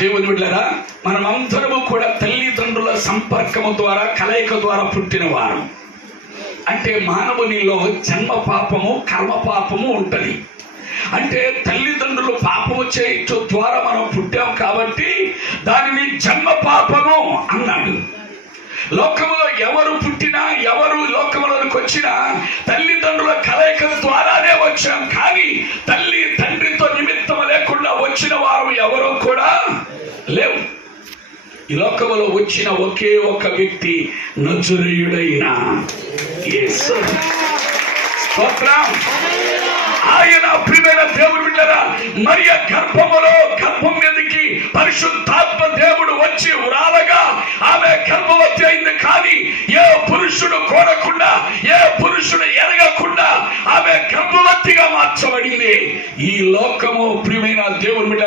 దేవుని బిడ్డలారా, మనమందరము కూడా తల్లిదండ్రుల సంపర్కము ద్వారా, కలయిక ద్వారా పుట్టిన వారం. అంటే మానవునిలో జన్మ పాపము, కర్మ పాపము ఉంటది. అంటే తల్లిదండ్రులు పాపము చేయటం ద్వారా మనం పుట్టాం కాబట్టి దానిని జన్మ పాపము అన్నాడు. లోకములో ఎవరు పుట్టినా, ఎవరు లోకములోకి వచ్చినా తల్లిదండ్రుల కలయిక ద్వారానే వచ్చాం. కానీ తల్లి తండ్రితో నిమిత్తం లేకుండా వచ్చిన వారు ఎవరు కూడా లేవు. ఈ లోకములో వచ్చిన ఒకే ఒక వ్యక్తి నజరేయుడైన యేసు. స్తోత్రం. ఆయన ప్రియమైన దేవుని బిడ్డలారా, మరియ గర్భం మీదకి పరిశుద్ధాత్మ దేవుడు వచ్చి ఉరాలగా ఆమె గర్భవతి అయింది. కానీ ఏ పురుషుడు కోరకుండా, ఏ పురుషుడు ఎరగకుండా ఆమె గర్భవతిగా మార్చబడింది. ఈ లోకము ప్రియమైన దేవుని బిడ్డ